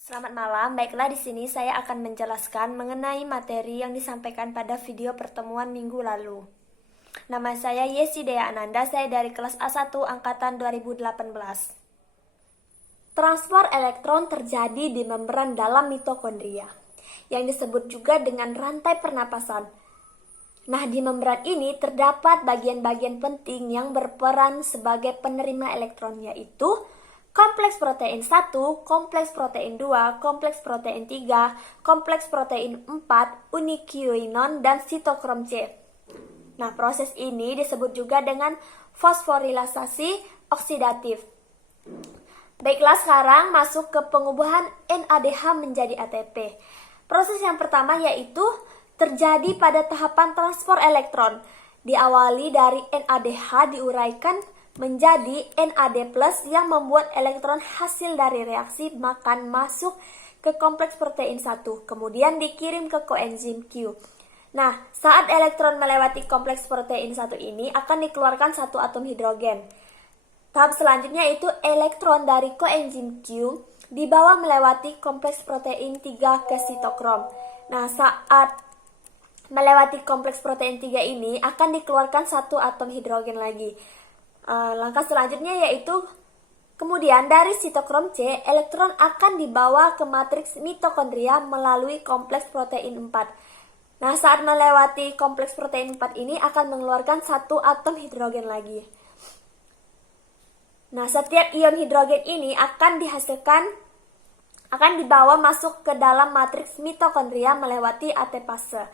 Selamat malam, baiklah di sini saya akan menjelaskan mengenai materi yang disampaikan pada video pertemuan minggu lalu. Nama saya Yesi Dea Ananda, saya dari kelas A1 angkatan 2018. Transfer elektron terjadi di membran dalam mitokondria, yang disebut juga dengan rantai pernapasan. Nah, di membran ini terdapat bagian-bagian penting yang berperan sebagai penerima elektron, yaitu kompleks protein 1, kompleks protein 2, kompleks protein 3, kompleks protein 4, unikiinon, dan sitokrom C. Nah, proses ini disebut juga dengan fosforilasasi oksidatif. Baiklah, sekarang masuk ke pengubahan NADH menjadi ATP. Proses yang pertama yaitu terjadi pada tahapan transport elektron. Diawali dari NADH diuraikan menjadi NAD+ yang membuat elektron hasil dari reaksi makan masuk ke kompleks protein 1, kemudian dikirim ke koenzim Q. Nah, saat elektron melewati kompleks protein 1 ini akan dikeluarkan satu atom hidrogen. Tahap selanjutnya itu elektron dari koenzim Q dibawa melewati kompleks protein 3 ke sitokrom. Nah, saat melewati kompleks protein 3 ini akan dikeluarkan satu atom hidrogen lagi. Langkah selanjutnya yaitu kemudian dari sitokrom C, elektron akan dibawa ke matriks mitokondria melalui kompleks protein 4. Nah, saat melewati kompleks protein 4 ini akan mengeluarkan satu atom hidrogen lagi. Nah, setiap ion hidrogen ini akan dibawa masuk ke dalam matriks mitokondria melewati ATPase.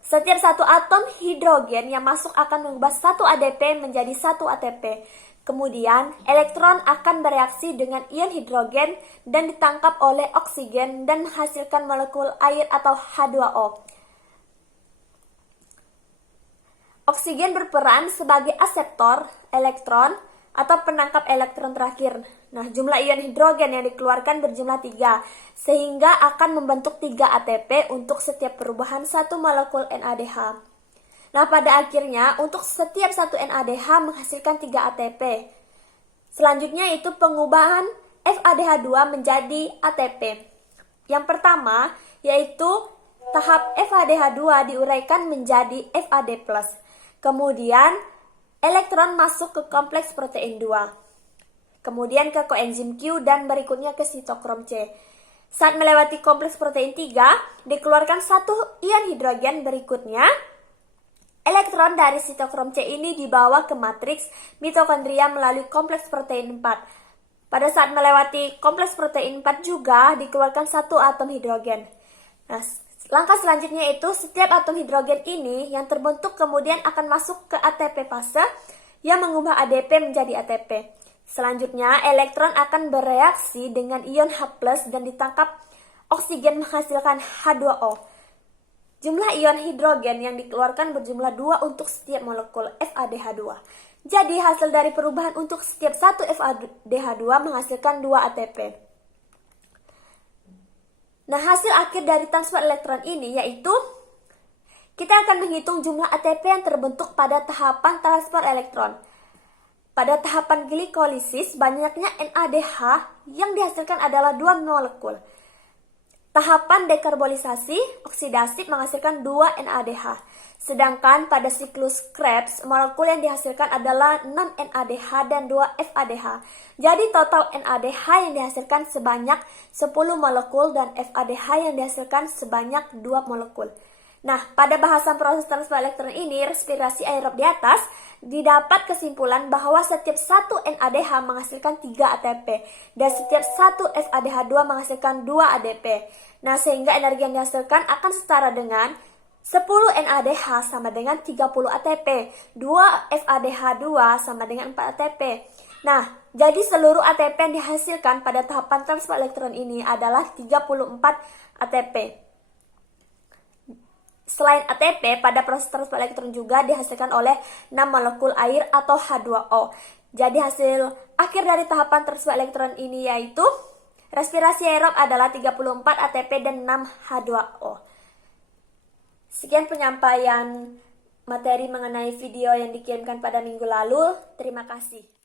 Setiap satu atom hidrogen yang masuk akan mengubah satu ADP menjadi satu ATP. Kemudian, elektron akan bereaksi dengan ion hidrogen dan ditangkap oleh oksigen dan menghasilkan molekul air atau H2O. Oksigen berperan sebagai aseptor elektron atau penangkap elektron terakhir. Nah, jumlah ion hidrogen yang dikeluarkan berjumlah 3, sehingga akan membentuk 3 ATP untuk setiap perubahan satu molekul NADH. Nah, pada akhirnya, untuk setiap satu NADH menghasilkan 3 ATP. Selanjutnya itu pengubahan FADH2 menjadi ATP. Yang pertama, yaitu tahap FADH2 diuraikan menjadi FAD+. Kemudian, elektron masuk ke kompleks protein 2. Kemudian ke koenzim Q dan berikutnya ke sitokrom C. Saat melewati kompleks protein 3, dikeluarkan satu ion hidrogen berikutnya. Elektron dari sitokrom C ini dibawa ke matriks mitokondria melalui kompleks protein 4. Pada saat melewati kompleks protein 4 juga dikeluarkan satu atom hidrogen. Nah, langkah selanjutnya itu setiap atom hidrogen ini yang terbentuk kemudian akan masuk ke ATP fase yang mengubah ADP menjadi ATP. Selanjutnya, elektron akan bereaksi dengan ion H+ dan ditangkap oksigen menghasilkan H2O. Jumlah ion hidrogen yang dikeluarkan berjumlah 2 untuk setiap molekul FADH2. Jadi, hasil dari perubahan untuk setiap satu FADH2 menghasilkan 2 ATP. Nah, hasil akhir dari transfer elektron ini yaitu kita akan menghitung jumlah ATP yang terbentuk pada tahapan transfer elektron. Pada tahapan glikolisis, banyaknya NADH yang dihasilkan adalah 2 molekul. Tahapan dekarbolisasi oksidasi menghasilkan 2 NADH. Sedangkan pada siklus Krebs, molekul yang dihasilkan adalah 6 NADH dan 2 FADH. Jadi total NADH yang dihasilkan sebanyak 10 molekul dan FADH yang dihasilkan sebanyak 2 molekul. Nah, pada bahasan proses transfer elektron ini, respirasi aerob di atas, didapat kesimpulan bahwa setiap satu NADH menghasilkan 3 ATP dan setiap satu FADH2 menghasilkan 2 ADP. Nah, sehingga energi yang dihasilkan akan setara dengan 10 NADH sama dengan 30 ATP, 2 FADH2 sama dengan 4 ATP. Nah, jadi seluruh ATP yang dihasilkan pada tahapan transfer elektron ini adalah 34 ATP. Selain ATP, pada proses transfer elektron juga dihasilkan oleh 6 molekul air atau H2O. Jadi hasil akhir dari tahapan transfer elektron ini yaitu respirasi aerob adalah 34 ATP dan 6 H2O. Sekian penyampaian materi mengenai video yang dikirimkan pada minggu lalu. Terima kasih.